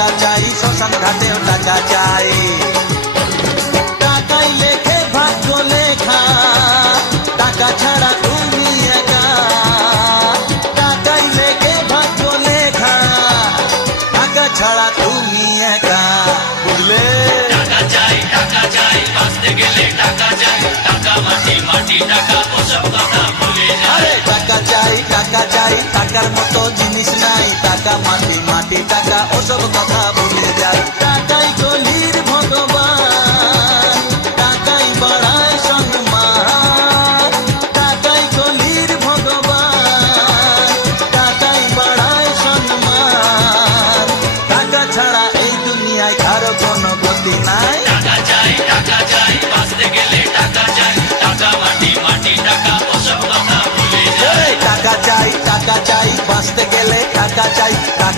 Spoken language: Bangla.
টাকা চাই, শ্মশান ঘাটেও টাকা চাই। টাকাই লেখে ভাগ্য লেখা, টাকা ছাড়া তুমি একা। টাকাই লেখে ভাগ্য লেখা, টাকা ছাড়া তুমি একা। বুঝলে? টাকা চাই বাঁচতে গেলে টাকা চাই, টাকা মাটি মাটি টাকা ওসব কথা ভুলে যায়। আরে টাকা চাই, টাকার মতো জিনিস নাই। টাকা মাটি মাটি টাকা ওসব কথা ভুলে যায়। টাকাই গলির ভগবান, টাকাই বাড়ায় সম্মান। টাকাই গলির ভগবান, টাকাই বাড়ায় সম্মান। টাকা ছাড়া এই দুনিয়ায় কারো কোনো গতি নাই। টাকা চাই বাঁচতে গেলে টাকা চাই, টাকা মাটি মাটি টাকা ওসব কথা ভুলে যায়। টাকা চাই, বাঁচতে গেলে টাকা চাই, টাকা